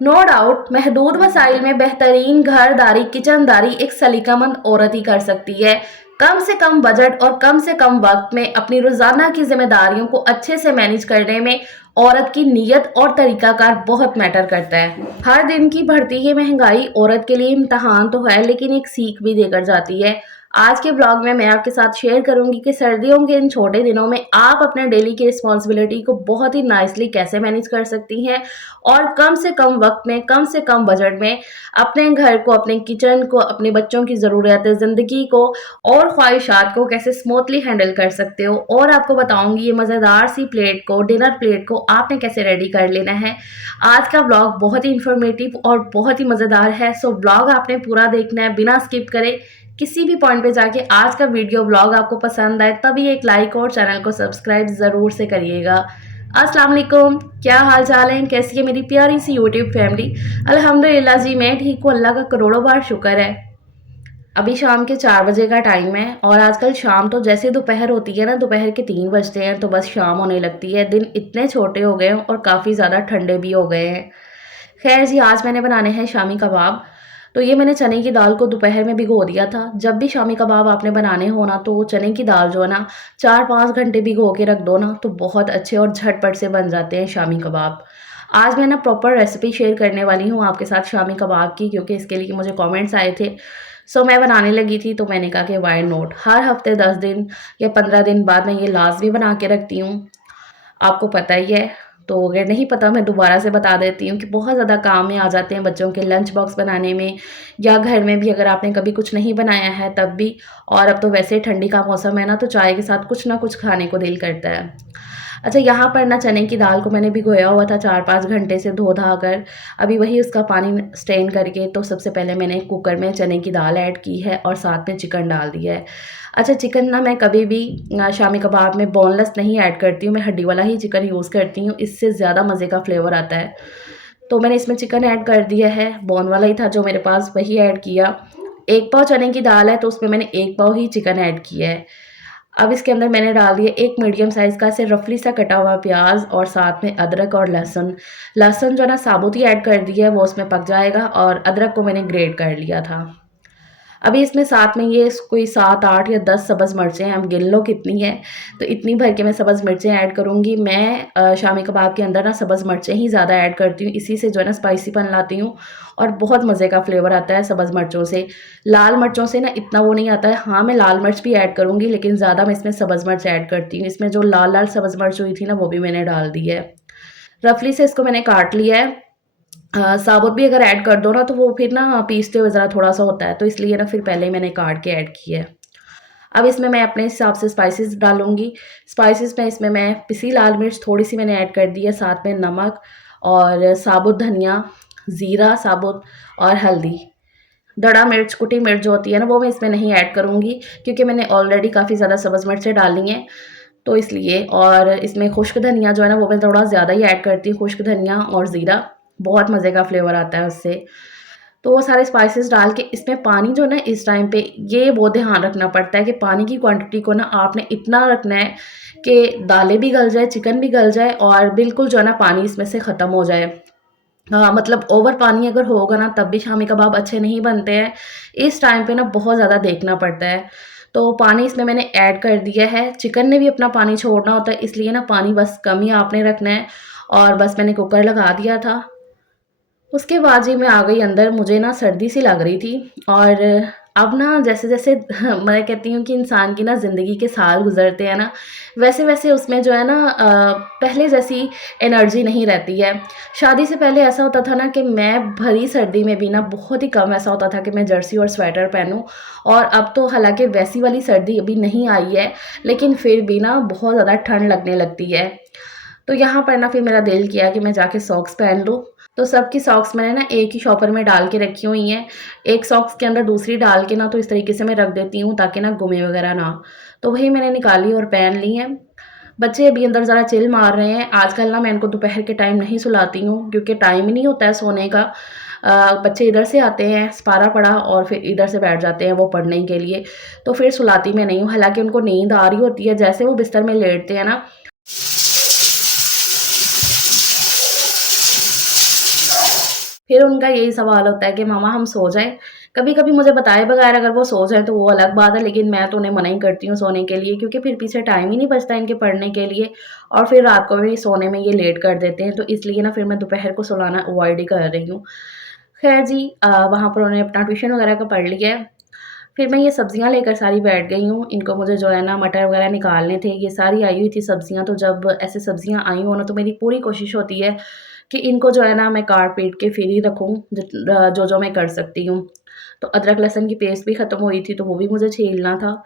No doubt महदूद वसाइल में बेहतरीन घरदारी किचनदारी एक सलीकामंद औरत ही कर सकती है। कम से कम बजट और कम से कम वक्त में अपनी रोजाना की जिम्मेदारियों को अच्छे से मैनेज करने में औरत की नीयत और तरीकाकार बहुत मैटर करता है। हर दिन की बढ़ती हुई महंगाई औरत के लिए इम्तहान तो है, लेकिन एक सीख भी देकर जाती है। आज के ब्लॉग में मैं आपके साथ शेयर करूंगी कि सर्दियों के इन छोटे दिनों में आप अपने डेली की रिस्पॉन्सिबिलिटी को बहुत ही नाइसली कैसे मैनेज कर सकती हैं और कम से कम वक्त में, कम से कम बजट में अपने घर को, अपने किचन को, अपने बच्चों की ज़रूरियात ज़िंदगी को और ख्वाहिशात को कैसे स्मूथली हैंडल कर सकते हो। और आपको बताऊंगी ये मज़ेदार सी प्लेट को, डिनर प्लेट को आपने कैसे रेडी कर लेना है। आज का ब्लॉग बहुत ही इंफॉर्मेटिव और बहुत ही मज़ेदार है, सो ब्लॉग आपने पूरा देखना है बिना स्किप करे। किसी भी पॉइंट पे जाके आज का वीडियो ब्लॉग आपको पसंद आए तभी एक लाइक और चैनल को सब्सक्राइब ज़रूर से करिएगा। अस्सलाम वालेकुम, क्या हाल चाल है, कैसी है मेरी प्यारी सी यूट्यूब फैमिली। अल्हम्दुलिल्लाह जी मैं ठीक हूँ, अल्लाह का करोड़ों बार शुक्र है। अभी शाम के 4 बजे का टाइम है और आजकल शाम तो जैसे दोपहर होती है ना, दोपहर के 3 बजते हैं तो बस शाम होने लगती है। दिन इतने छोटे हो गए हैं और काफ़ी ज़्यादा ठंडे भी हो गए हैं। खैर जी, आज मैंने बनाने हैं शामी कबाब। तो ये मैंने चने की दाल को दोपहर में भिगो दिया था। जब भी शामी कबाब आपने बनाने हो ना, तो चने की दाल जो है ना 4-5 घंटे भिगो के रख दो ना, तो बहुत अच्छे और झटपट से बन जाते हैं शामी कबाब। आज मैं ना प्रॉपर रेसिपी शेयर करने वाली हूँ आपके साथ शामी कबाब की, क्योंकि इसके लिए मुझे कमेंट्स आए थे। सो मैं बनाने लगी थी तो मैंने कहा कि व्हाई नॉट, हर हफ्ते 10 दिन या 15 दिन बाद मैं ये लाजमी बना के रखती हूँ। आपको पता ही है, तो अगर नहीं पता मैं दोबारा से बता देती हूँ कि बहुत ज़्यादा काम में आ जाते हैं बच्चों के लंच बॉक्स बनाने में, या घर में भी अगर आपने कभी कुछ नहीं बनाया है तब भी। और अब तो वैसे ठंडी का मौसम है ना, तो चाय के साथ कुछ ना कुछ खाने को दिल करता है। अच्छा, यहाँ पर ना चने की दाल को मैंने भिगोया हुआ था 4-5 घंटे से धो धा कर। अभी वही उसका पानी स्ट्रेन करके, तो सबसे पहले मैंने कुकर में चने की दाल ऐड की है और साथ में चिकन डाल दिया है। अच्छा, चिकन ना मैं कभी भी शामी कबाब में बोनलेस नहीं ऐड करती हूँ, मैं हड्डी वाला ही चिकन यूज़ करती हूँ, इससे ज़्यादा मज़े का फ्लेवर आता है। तो मैंने इसमें चिकन ऐड कर दिया है, बोन वाला ही था जो मेरे पास, वही ऐड किया। 1 पाव चने की दाल है तो उसमें मैंने 1 पाव ही चिकन ऐड किया है। अब इसके अंदर मैंने डाल दिया एक मीडियम साइज़ का ऐसे रफली सा कटा हुआ प्याज और साथ में अदरक और लहसुन। लहसुन जो है ना साबुत ही ऐड कर दिया है, वो उसमें पक जाएगा, और अदरक को मैंने ग्रेट कर लिया था। अभी इसमें साथ में ये कोई 7, 8 या 10 सब्ज़ मिर्चें, हम गिन लो कितनी है, तो इतनी भर के मैं सब्ज़ मिर्चें ऐड करूँगी। मैं शामी कबाब के अंदर ना सब्ज़ मिर्चें ही ज़्यादा ऐड करती हूँ, इसी से जो है ना स्पाइसीपन लाती हूँ और बहुत मज़े का फ्लेवर आता है सब्ज़ मिर्चों से। लाल मिर्चों से ना इतना वो नहीं आता है। हाँ, मैं लाल मिर्च भी ऐड करूँगी, लेकिन ज़्यादा मैं इसमें सब्ज़ मिर्च ऐड करती हूँ। इसमें जो लाल-लाल सब्ज़ मिर्च हुई थी ना, वो भी मैंने डाल दी है। रफली से इसको मैंने काट लिया है। साबुत भी अगर ऐड कर दो ना, तो वो फिर ना पीसते हुए ज़रा थोड़ा-सा होता है, तो इसलिए ना फिर पहले ही मैंने काट के ऐड किया है। अब इसमें मैं अपने हिसाब से स्पाइसेस डालूँगी। स्पाइसेस में इसमें मैं पिसी लाल मिर्च थोड़ी-सी मैंने ऐड कर दी है, साथ में नमक और साबुत धनिया, ज़ीरा साबुत और हल्दी। दड़ा मिर्च, कुटी मिर्च जो होती है ना, वो मैं इसमें नहीं ऐड करूँगी, क्योंकि मैंने ऑलरेडी काफ़ी ज़्यादा सब्ज़ मिर्चें डाली हैं, तो इसलिए। और इसमें खुश्क धनिया जो है ना, वो मैं थोड़ा ज़्यादा ही ऐड करती हूँ, खुश्क धनिया और ज़ीरा, बहुत मज़े का फ्लेवर आता है उससे। तो वो सारे स्पाइसेस डाल के इसमें पानी जो है ना, इस टाइम पे ये बहुत ध्यान रखना पड़ता है कि पानी की क्वांटिटी को ना आपने इतना रखना है कि दालें भी गल जाए, चिकन भी गल जाए और बिल्कुल जो है ना पानी इसमें से ख़त्म हो जाए। हाँ, मतलब ओवर पानी अगर होगा ना, तब भी शामी कबाब अच्छे नहीं बनते हैं। इस टाइम पे ना बहुत ज़्यादा देखना पड़ता है। तो पानी इसमें मैंने ऐड कर दिया है। चिकन ने भी अपना पानी छोड़ना होता है, इसलिए ना पानी बस कम ही आपने रखना है। और बस मैंने कुकर लगा दिया था। उसके बाद जी मैं आ गई अंदर, मुझे ना सर्दी सी लग रही थी। और अब ना जैसे-जैसे मैं कहती हूँ कि इंसान की ना ज़िंदगी के साल गुज़रते हैं ना, वैसे-वैसे उसमें जो है ना पहले जैसी एनर्जी नहीं रहती है। शादी से पहले ऐसा होता था ना कि मैं भरी सर्दी में भी ना बहुत ही कम ऐसा होता था कि मैं जर्सी और स्वेटर पहनूँ। और अब तो हालाँकि वैसी वाली सर्दी अभी नहीं आई है, लेकिन फिर भी ना बहुत ज़्यादा ठंड लगने लगती है। तो यहाँ पर ना फिर मेरा दिल किया कि मैं जाके सॉक्स पहन लूँ। तो सबकी सॉक्स मैंने ना एक ही शॉपर में डाल के रखी हुई हैं। एक सॉक्स के अंदर दूसरी डाल के ना, तो इस तरीके से मैं रख देती हूँ ताकि ना गुमे वगैरह ना। तो वही मैंने निकाली और पहन ली हैं। बच्चे अभी अंदर ज़रा चिल मार रहे हैं। आजकल ना मैं इनको दोपहर के टाइम नहीं सुलाती हूँ, क्योंकि टाइम ही नहीं होता है सोने का। बच्चे इधर से आते हैं, सपारा पढ़ा और फिर इधर से बैठ जाते हैं वो पढ़ने के लिए। तो फिर सुलाती मैं नहीं हूँ, हालाँकि उनको नींद आ रही होती है। जैसे वो बिस्तर में लेटते हैं ना, फिर उनका यही सवाल होता है कि मामा हम सो जाएँ। कभी-कभी मुझे बताए बगैर अगर वो सो जाएँ तो वो अलग बात है, लेकिन मैं तो उन्हें मना ही करती हूँ सोने के लिए, क्योंकि फिर पीछे टाइम ही नहीं बचता इनके पढ़ने के लिए और फिर रात को भी सोने में ये लेट कर देते हैं। तो इसलिए ना फिर मैं दोपहर को सुलाना अवॉइड ही कर रही हूँ। ख़ैर जी, वहाँ पर उन्होंने अपना ट्यूशन वगैरह का पढ़ लिया है। फिर मैं ये सब्जियाँ लेकर सारी बैठ गई हूँ। इनको मुझे जो है ना मटर वगैरह निकालने थे। ये सारी आई हुई थी सब्जियाँ, तो जब ऐसे सब्जियाँ आई हों ना तो मेरी पूरी कोशिश होती है कि इनको जो है ना मैं काट-पीट के फ्री रखूँ, जो-जो मैं कर सकती हूँ। तो अदरक लहसुन की पेस्ट भी ख़त्म हुई थी, तो वो भी मुझे छीलना था।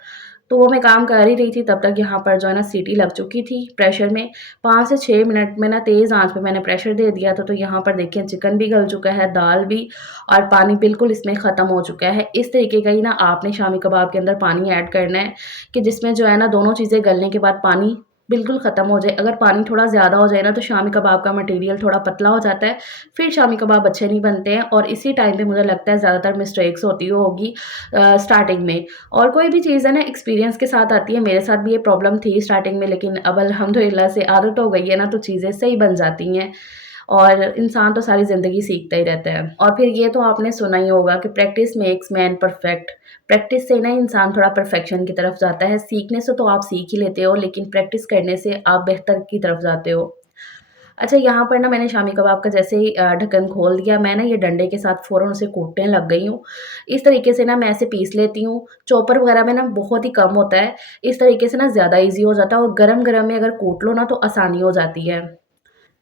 तो वो मैं काम कर ही रही थी, तब तक यहाँ पर जो है ना सीटी लग चुकी थी प्रेशर में। 5 से 6 मिनट में ना तेज़ आँच पे मैंने प्रेशर दे दिया था, तो यहाँ पर देखिए चिकन भी गल चुका है, दाल भी, और पानी बिल्कुल इसमें ख़त्म हो चुका है। इस तरीके का ही ना आपने शामी कबाब के अंदर पानी ऐड करना है कि जिसमें जो है ना दोनों चीज़ें गलने के बाद पानी बिल्कुल ख़त्म हो जाए। अगर पानी थोड़ा ज़्यादा हो जाए ना तो शामी कबाब का मटीरियल थोड़ा पतला हो जाता है, फिर शामी कबाब अच्छे नहीं बनते हैं, और इसी टाइम पे मुझे लगता है ज़्यादातर मिस्टेक्स होती होगी स्टार्टिंग में। और कोई भी चीज़ है ना एक्सपीरियंस के साथ आती है, मेरे साथ भी ये प्रॉब्लम थी स्टार्टिंग में, लेकिन अब अल्हम्दुलिल्लाह से आदत हो गई है ना तो चीज़ें सही बन जाती हैं, और इंसान तो सारी ज़िंदगी सीखता ही रहता है। और फिर ये तो आपने सुना ही होगा कि practice makes man perfect. Practice से ना इंसान थोड़ा परफेक्शन की तरफ जाता है। सीखने से तो आप सीख ही लेते हो, लेकिन प्रैक्टिस करने से आप बेहतर की तरफ जाते हो। अच्छा, यहाँ पर ना मैंने शामी कबाब का जैसे ही ढक्कन खोल दिया, मैं ना ये डंडे के साथ फ़ौरन उसे कूटने लग गई हूँ। इस तरीके से ना मैं इसे पीस लेती हूँ। चॉपर वगैरह में ना बहुत ही कम होता है। इस तरीके से ना ज़्यादा ईज़ी हो जाता है, और गरम-गरम में अगर कूट लो ना तो आसानी हो जाती है।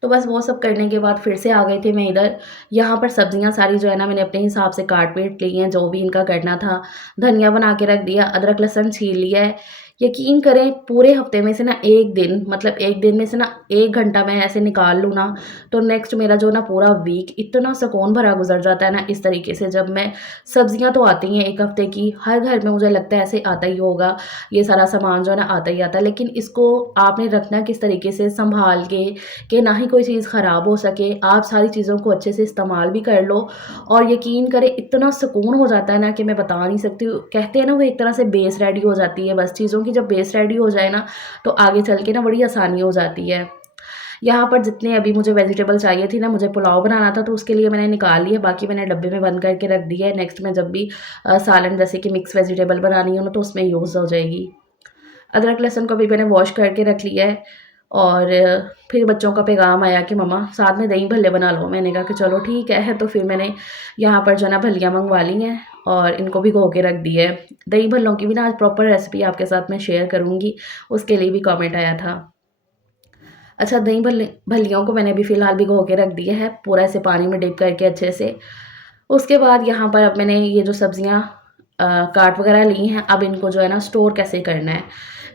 तो बस वो सब करने के बाद फिर से आ गई थी मैं इधर। यहाँ पर सब्जियाँ सारी जो है ना मैंने अपने हिसाब से काट-पीट ली हैं, जो भी इनका करना था। धनिया बना के रख दिया, अदरक लहसुन छील लिया है। यकीन करें, पूरे हफ्ते में से ना 1 दिन, मतलब 1 दिन में से ना 1 घंटा मैं ऐसे निकाल लूँ ना, तो नेक्स्ट मेरा जो ना पूरा वीक इतना सुकून भरा गुज़र जाता है ना इस तरीके से। जब मैं सब्जियाँ तो आती हैं 1 हफ्ते की, हर घर में मुझे लगता है ऐसे आता ही होगा, ये सारा सामान जो है ना आता ही आता है। लेकिन इसको आपने रखना किस तरीके से सँभाल के कि ना ही कोई चीज़ ख़राब हो सके, आप सारी चीज़ों को अच्छे से इस्तेमाल भी कर लो, और यकीन करें इतना सुकून हो जाता है ना कि मैं बता नहीं सकती हूँ। कहते हैं ना वो एक तरह से बेस रेडी हो जाती है, बस चीज़ों की जब बेस रेडी हो जाए ना, तो आगे चल के ना बड़ी आसानी हो जाती है। यहाँ पर जितने अभी मुझे वेजिटेबल चाहिए थी ना, मुझे पुलाव बनाना था तो उसके लिए मैंने निकाल लिया, बाकी मैंने डब्बे में बंद करके रख दिया है। नेक्स्ट में जब भी सालन जैसे कि मिक्स वेजिटेबल बनानी हो ना तो उसमें यूज़ हो जाएगी। अदरक लहसुन को भी मैंने वॉश करके रख लिया है, और फिर बच्चों का पैगाम आया कि मम्मा साथ में दही भल्ले बना लो। मैंने कहा कि चलो ठीक है, तो फिर मैंने यहाँ पर जो है ना भल्लियाँ मँगवा ली हैं और इनको भिगो के रख दिया है। दही भल्लों की भी ना आज प्रॉपर रेसिपी आपके साथ मैं शेयर करूँगी, उसके लिए भी कमेंट आया था। अच्छा, दही भल्लियों को मैंने अभी फ़िलहाल भिगो के रख दिया है, पूरा ऐसे पानी में डिप करके अच्छे से। उसके बाद यहाँ पर अब मैंने ये जो सब्ज़ियाँ काट वग़ैरह ली हैं, अब इनको जो है ना स्टोर कैसे करना है।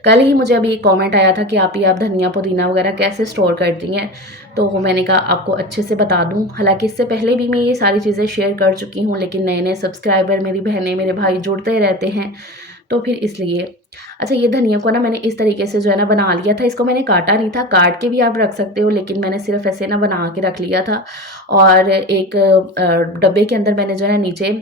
कल ही मुझे अभी एक कमेंट आया था कि आप धनिया, पुदीना वग़ैरह कैसे स्टोर करती हैं? तो मैंने कहा आपको अच्छे से बता दूँ। हालाँकि इससे पहले भी मैं ये सारी चीज़ें शेयर कर चुकी हूँ, लेकिन नए-नए सब्सक्राइबर, मेरी बहनें, मेरे भाई जुड़ते रहते हैं, तो फिर इसलिए। अच्छा, ये धनिया को ना मैंने इस तरीके से जो है ना बना लिया था, इसको मैंने काटा नहीं था, काट के भी आप रख सकते हो, लेकिन मैंने सिर्फ़ ऐसे ना बना के रख लिया था। और एक डब्बे के अंदर मैंने जो है नीचे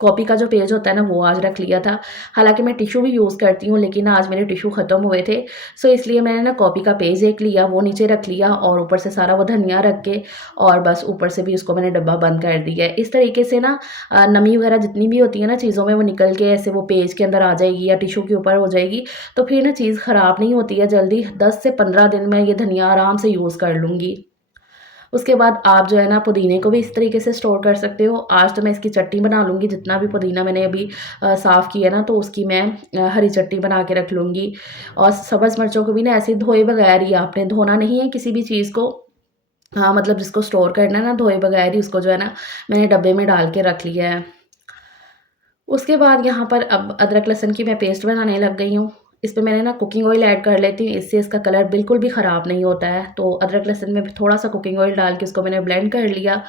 कॉपी का जो पेज होता है ना वो आज रख लिया था। हालाँकि मैं टिश्यू भी यूज़ करती हूँ, लेकिन आज मेरे टिश्यू ख़त्म हुए थे, सो इसलिए मैंने ना कॉपी का पेज एक लिया, वो नीचे रख लिया, और ऊपर से सारा वो धनिया रख के, और बस ऊपर से भी उसको मैंने डब्बा बंद कर दिया है। इस तरीके से ना नमी वग़ैरह जितनी भी होती है ना चीज़ों में, वो निकल के ऐसे वो पेज के अंदर आ जाएगी या टिश्यू के ऊपर हो जाएगी, तो फिर ना चीज़ ख़राब नहीं होती है जल्दी। 10 से 15 दिन में ये धनिया आराम से यूज़ कर लूँगी। उसके बाद आप जो है ना पुदीने को भी इस तरीके से स्टोर कर सकते हो। आज तो मैं इसकी चटनी बना लूँगी, जितना भी पुदीना मैंने अभी साफ़ किया ना तो उसकी मैं हरी चटनी बना के रख लूँगी। और सब्ज़ मिर्चों को भी ना ऐसे धोए बगैर ही, आपने धोना नहीं है किसी भी चीज़ को। हाँ, मतलब जिसको स्टोर करना है ना, धोए बगैर ही उसको जो है ना मैंने डब्बे में डाल के रख लिया है। उसके बाद यहाँ पर अब अदरक लहसुन की मैं पेस्ट बनाने लग गई हूँ। इस पे मैंने ना कुकिंग ऑयल ऐड कर लेती हूँ, इससे इसका कलर बिल्कुल भी ख़राब नहीं होता है। तो अदरक लहसुन में थोड़ा-सा कुकिंग ऑयल डाल के उसको मैंने ब्लेंड कर लिया,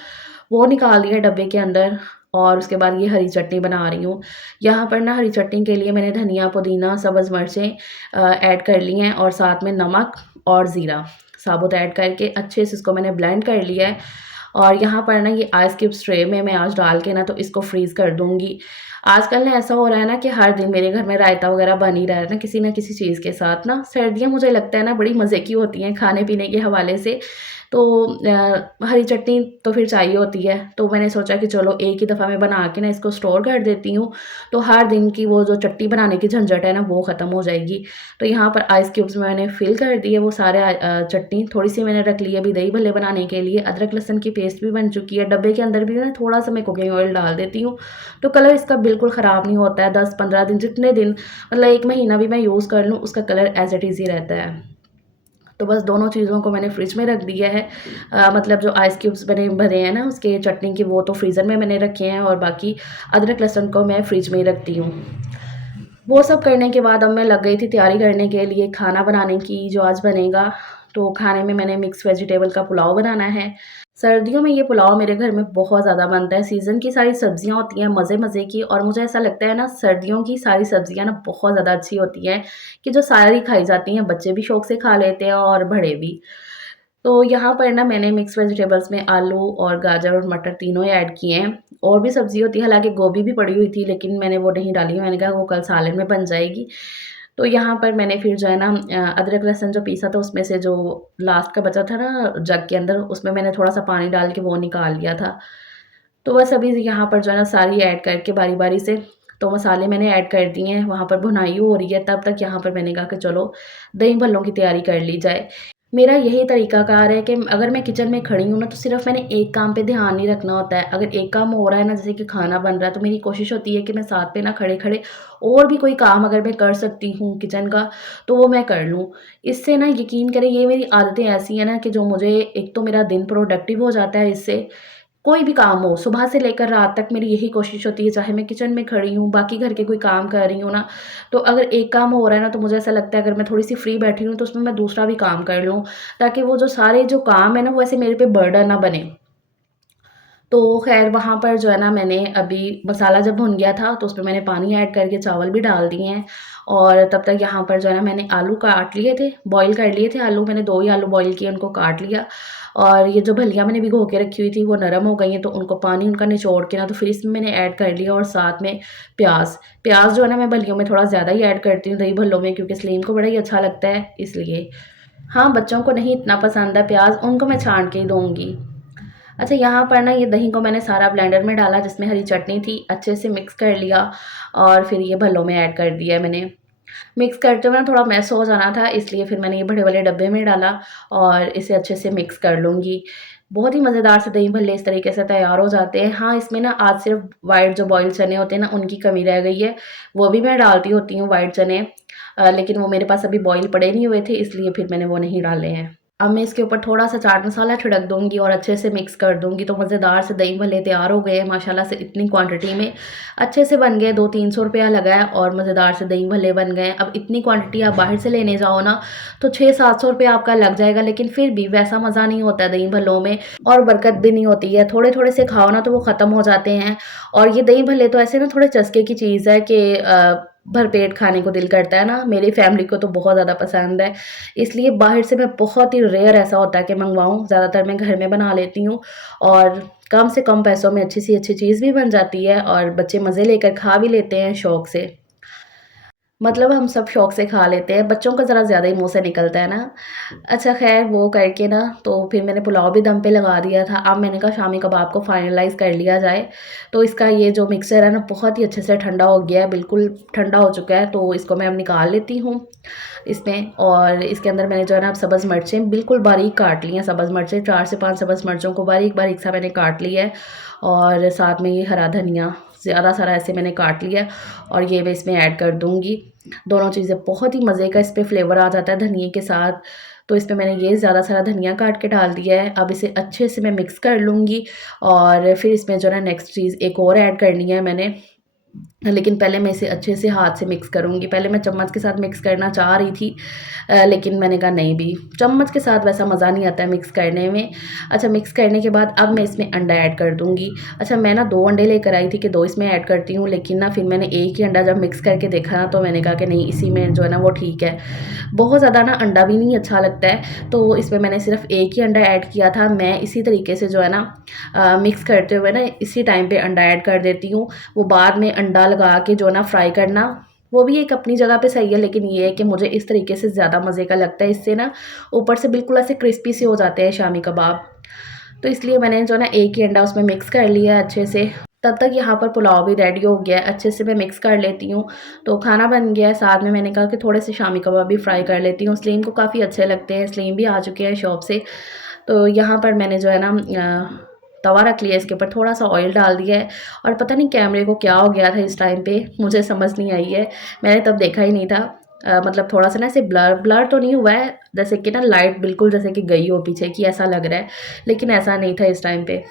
वो निकाल दिया डब्बे के अंदर, और उसके बाद ये हरी चटनी बना रही हूँ। यहाँ पर ना हरी चटनी के लिए मैंने धनिया, पुदीना, सब्ज़ मिर्चें ऐड कर ली हैं, और साथ में नमक और ज़ीरा साबुत ऐड करके अच्छे से इसको मैंने ब्लेंड कर लिया है। और यहाँ पर ना ये आइस क्यूब्स ट्रे में मैं आज डाल के ना तो इसको फ्रीज़ कर दूँगी। आजकल ना ऐसा हो रहा है ना कि हर दिन मेरे घर में रायता वगैरह बन ही रहा है ना किसी चीज़ के साथ ना। सर्दियाँ मुझे लगता है ना बड़ी मज़े की होती हैं खाने-पीने के हवाले से। तो हरी चटनी तो फिर चाहिए होती है, तो मैंने सोचा कि चलो एक ही दफ़ा में बना के ना इसको स्टोर कर देती हूँ, तो हर दिन की वो जो चटनी बनाने की झंझट है ना वो ख़त्म हो जाएगी। तो यहाँ पर आइस क्यूब्स मैंने फिल कर दिए वो सारे चटनी, थोड़ी-सी मैंने रख ली है अभी दही भल्ले बनाने के लिए। अदरक लहसुन की पेस्ट भी बन चुकी है, डब्बे के अंदर भी ना थोड़ा-सा मैं कुकिंग ऑयल डाल देती हूँ, तो कलर इसका बिल्कुल ख़राब नहीं होता है। 10-15 दिन जितने दिन मतलब 1 महीना भी मैं यूज़ कर लूँ, उसका कलर एज़ इट इज़ ही रहता है। तो बस दोनों चीज़ों को मैंने फ्रिज में रख दिया है। मतलब जो आइस क्यूब्स बने भरे हैं ना उसके चटनी के, वो तो फ्रीज़र में मैंने रखे हैं और बाकी अदरक लहसुन को मैं फ्रिज में ही रखती हूँ। वो सब करने के बाद अब मैं लग गई थी तैयारी करने के लिए खाना बनाने की जो आज बनेगा। तो खाने में मैंने मिक्स वेजिटेबल का पुलाव बनाना है। सर्दियों में ये पुलाव मेरे घर में बहुत ज़्यादा बनता है। सीज़न की सारी सब्जियाँ होती हैं मज़े-मज़े की, और मुझे ऐसा लगता है ना सर्दियों की सारी सब्जियाँ ना बहुत ज़्यादा अच्छी होती हैं कि जो सारी खाई जाती हैं, बच्चे भी शौक से खा लेते हैं और बड़े भी। तो यहाँ पर ना मैंने मिक्स वेजिटेबल्स में आलू और गाजर और मटर तीनों ही ऐड किए हैं। और भी सब्ज़ी होती है, हालाँकि गोभी भी पड़ी हुई थी लेकिन मैंने वो नहीं डाली, मैंने कहा वो कल सालन में बन जाएगी। तो यहाँ पर मैंने फिर जो है ना अदरक लहसुन जो पीसा था उसमें से जो लास्ट का बचा था ना जग के अंदर, उसमें मैंने थोड़ा-सा पानी डाल के वो निकाल लिया था। तो बस अभी यहाँ पर जो है ना सारी ऐड करके बारी-बारी से तो मसाले मैंने ऐड कर दिए हैं, वहाँ पर भुनाई हो रही है, तब तक यहाँ पर मैंने कहा कि चलो दही भल्लों की तैयारी कर ली जाए। मेरा यही तरीकाकार है कि अगर मैं किचन में खड़ी हूँ ना, तो सिर्फ़ मैंने एक काम पे ध्यान नहीं रखना होता है। अगर एक काम हो रहा है ना, जैसे कि खाना बन रहा है, तो मेरी कोशिश होती है कि मैं साथ पे ना खड़े-खड़े और भी कोई काम अगर मैं कर सकती हूँ किचन का, तो वो मैं कर लूँ। इससे ना यकीन करें ये मेरी आदतें ऐसी हैं ना कि जो मुझे एक तो मेरा दिन प्रोडक्टिव हो जाता है इससे, कोई भी काम हो, सुबह से लेकर रात तक मेरी यही कोशिश होती है, चाहे मैं किचन में खड़ी हूँ, बाकी घर के कोई काम कर रही हूँ ना, तो अगर एक काम हो रहा है ना, तो मुझे ऐसा लगता है अगर मैं थोड़ी-सी फ्री बैठी हूँ, तो उसमें मैं दूसरा भी काम कर लूँ, ताकि वो जो सारे जो काम है ना, वो ऐसे मेरे पे बर्डन ना बने। तो ख़ैर वहाँ पर जो है ना मैंने अभी मसाला जब भुन गया था तो उसमें मैंने पानी ऐड करके चावल भी डाल दिए हैं, और तब तक यहाँ पर जो है ना मैंने आलू काट लिए थे, बॉयल कर लिए थे आलू, मैंने 2 ही आलू बॉयल किए, उनको काट लिया। और ये जो फलियाँ मैंने भिगो के रखी हुई थी वो नरम हो गई हैं, तो उनको पानी उनका निचोड़ के ना तो फिर इसमें मैंने ऐड कर लिया, और साथ में प्याज़। प्याज़ जो है ना मैं भलियों में थोड़ा ज़्यादा ही ऐड करती हूँ दही भल्लों में, क्योंकि सलीम को बड़ा ही अच्छा लगता है इसलिए। हाँ, बच्चों को नहीं इतना पसंद है प्याज़, उनको मैं छान के ही दूँगी। अच्छा, यहाँ पर ना ये दही को मैंने सारा ब्लेंडर में डाला जिसमें हरी चटनी थी, अच्छे से मिक्स कर लिया और फिर ये भल्लों में ऐड कर दिया मैंने। मिक्स करते हुए ना थोड़ा मैस हो जाना था, इसलिए फिर मैंने ये बड़े वाले डब्बे में डाला और इसे अच्छे से मिक्स कर लूँगी। बहुत ही मज़ेदार से दही भल्ले इस तरीके से तैयार हो जाते हैं। हाँ, इसमें ना आज सिर्फ़ व्हाइट जो बॉइल्ड चने होते हैं ना उनकी कमी रह गई है, वो भी मैं डालती होती हूँ व्हाइट चने, लेकिन वो मेरे पास अभी बॉयल पड़े नहीं हुए थे, इसलिए फिर मैंने वो नहीं डाले हैं। अब मैं इसके ऊपर थोड़ा-सा चाट मसाला छिड़क दूँगी और अच्छे से मिक्स कर दूँगी, तो मज़ेदार से दही भल्ले तैयार हो गए हैं माशाल्लाह से, इतनी क्वांटिटी में अच्छे से बन गए। 200-300 रुपया लगा है और मज़ेदार से दही भल्ले बन गए। अब इतनी क्वांटिटी आप बाहर से लेने जाओ ना, तो 600-700 रुपया आपका लग जाएगा, लेकिन फिर भी वैसा मज़ा नहीं होता है दही भल्लों में, और बरकत भी नहीं होती है। थोड़े-थोड़े से खाओ ना तो वो ख़त्म हो जाते हैं, और ये दही भल्ले तो ऐसे ना थोड़े चस्के की चीज़ है कि भरपेट खाने को दिल करता है ना, मेरी फैमिली को तो बहुत ज़्यादा पसंद है। इसलिए बाहर से मैं बहुत ही रेयर ऐसा होता है कि मँगवाऊँ, ज़्यादातर मैं घर में बना लेती हूँ, और कम से कम पैसों में अच्छी सी अच्छी चीज़ भी बन जाती है और बच्चे मज़े लेकर खा भी लेते हैं शौक से। मतलब हम सब शौक से खा लेते हैं, बच्चों का ज़रा ज़्यादा ही मुँह से निकलता है ना। अच्छा ख़ैर वो करके ना तो फिर मैंने पुलाव भी दम पे लगा दिया था। अब मैंने कहा शामी कबाब को फ़ाइनलाइज़ कर लिया जाए। तो इसका ये जो मिक्सचर है ना बहुत ही अच्छे से ठंडा हो गया है, बिल्कुल ठंडा हो चुका है, तो इसको मैं अब निकाल लेती हूँ इसमें। और इसके अंदर मैंने जो है ना अब सब्ज़ मिर्चें बिल्कुल बारीक काट ली हैं, सब्ज़ मिर्चें 4 से 5 सब्ज़ मिर्चों को बारीक-बारीक सा मैंने काट लिया है, और साथ में ये हरा धनिया ज़्यादा सारा ऐसे मैंने काट लिया, और ये मैं इसमें ऐड कर दूँगी। दोनों चीज़ें बहुत ही मज़े का इस पे फ्लेवर आ जाता है धनिये के साथ। तो इसमें मैंने ये ज़्यादा सारा धनिया काट के डाल दिया है। अब इसे अच्छे से मैं मिक्स कर लूँगी, और फिर इसमें जो है ना नेक्स्ट चीज़ एक और ऐड करनी है मैंने, लेकिन पहले मैं इसे अच्छे से हाथ से मिक्स करूँगी। पहले मैं चम्मच के साथ मिक्स करना चाह रही थी, लेकिन मैंने कहा नहीं भी, चम्मच के साथ वैसा मज़ा नहीं आता है मिक्स करने में। अच्छा, मिक्स करने के बाद अब मैं इसमें अंडा ऐड कर दूँगी। अच्छा, मैं ना 2 अंडे लेकर आई थी कि 2 इसमें ऐड करती हूँ, लेकिन ना फिर मैंने एक ही अंडा जब मिक्स करके देखा ना, तो मैंने कहा कि नहीं, इसी में जो है ना वो ठीक है। बहुत ज़्यादा ना अंडा भी नहीं अच्छा लगता है, तो इसमें मैंने सिर्फ़ एक ही अंडा ऐड किया था। मैं इसी तरीके से जो है ना मिक्स करते हुए ना इसी टाइम पे अंडा ऐड कर देती हूँ। वो बाद में अंडा लगा के जो ना फ्राई करना, वो भी एक अपनी जगह पे सही है, लेकिन ये है कि मुझे इस तरीके से ज़्यादा मज़े का लगता है। इससे ना ऊपर से बिल्कुल ऐसे क्रिस्पी से हो जाते हैं शामी कबाब। तो इसलिए मैंने जो है ना एक ही अंडा उसमें मिक्स कर लिया अच्छे से। तब तक यहाँ पर पुलाव भी रेडी हो गया है, अच्छे से मैं मिक्स कर लेती हूँ। तो खाना बन गया है, साथ में मैंने कहा कि थोड़े से शामी कबाब भी फ्राई कर लेती हूँ। सलीम को काफ़ी अच्छे लगते हैं, सलीम भी आ चुके हैं शॉप से। तो यहाँ पर मैंने जो है ना तवा रख लिया, इसके ऊपर थोड़ा-सा ऑयल डाल दिया है और पता नहीं कैमरे को क्या हो गया था इस टाइम पे, मुझे समझ नहीं आई है। मैंने तब देखा ही नहीं था। मतलब थोड़ा-सा ना ऐसे ब्लर ब्लर तो नहीं हुआ है, जैसे कि ना लाइट बिल्कुल जैसे कि गई हो पीछे की ऐसा लग रहा है, लेकिन ऐसा नहीं था इस टाइम पे।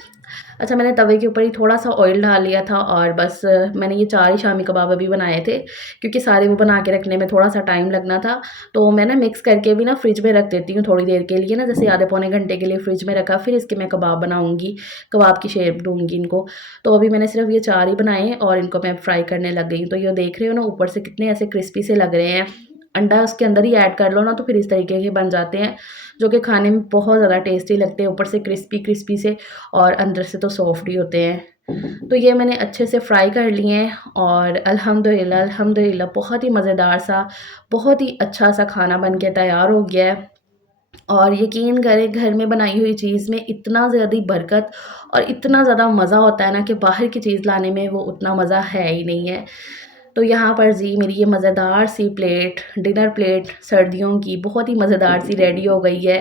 अच्छा, मैंने तवे के ऊपर ही थोड़ा-सा ऑयल डाल लिया था और बस मैंने ये 4 ही शामी कबाब अभी बनाए थे, क्योंकि सारे वो बना के रखने में थोड़ा-सा टाइम लगना था। तो मैं ना मिक्स करके भी ना फ्रिज में रख देती हूँ थोड़ी देर के लिए ना, जैसे आधे पौने घंटे के लिए फ्रिज में रखा, फिर इसके मैं कबाब बनाऊँगी, कबाब की शेप दूँगी इनको। तो अभी मैंने सिर्फ़ ये 4 ही बनाए हैं और इनको मैं फ्राई करने लग गई हूँ। तो ये देख रहे हो ना ऊपर से कितने ऐसे क्रिस्पी से लग रहे हैं। अंडा उसके अंदर ही ऐड कर लो ना तो फिर इस तरीके के बन जाते हैं, जो कि खाने में बहुत ज़्यादा टेस्टी लगते हैं, ऊपर से क्रिस्पी-क्रिस्पी से और अंदर से तो सॉफ्ट ही होते हैं। तो ये मैंने अच्छे से फ्राई कर लिए हैं और अल्हम्दुलिल्लाह अल्हम्दुलिल्लाह बहुत ही मज़ेदार सा, बहुत ही अच्छा सा खाना बन के तैयार हो गया है। और यकीन करें, घर में बनाई हुई चीज़ में इतना ज़्यादा बरकत और इतना ज़्यादा मज़ा होता है ना कि बाहर की चीज़ लाने में वो उतना मज़ा है ही नहीं है। तो यहाँ पर जी मेरी ये मज़ेदार सी प्लेट, डिनर प्लेट सर्दियों की बहुत ही मज़ेदार सी रेडी हो गई है।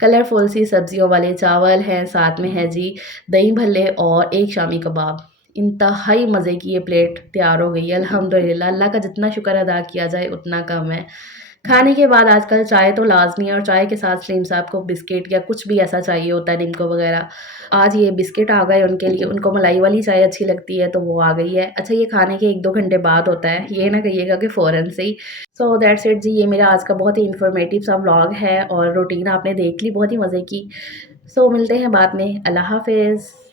कलरफुल सी सब्जियों वाले चावल हैं, साथ में है जी दही भल्ले और एक शामी कबाब। इंतहाई मज़े की ये प्लेट तैयार हो गई है अल्हम्दुलिल्लाह। अल्लाह का जितना शुक्र अदा किया जाए उतना कम है। खाने के बाद आजकल चाय तो लाज़मी है और चाय के साथ सलीम साहब को बिस्किट या कुछ भी ऐसा चाहिए होता है, निम्को वग़ैरह। आज ये बिस्किट आ गए उनके लिए, उनको मलाई वाली चाय अच्छी लगती है तो वो आ गई है। अच्छा, ये खाने के 1-2 घंटे बाद होता है, ये ना कहिएगा कि फ़ौरन से ही। सो दैट्स इट जी, ये मेरा आज का बहुत ही इन्फॉर्मेटिव सा व्लॉग है और रूटीन आपने देख ली बहुत ही मज़े की। सो मिलते हैं बाद में। अल्लाह हाफ़िज़।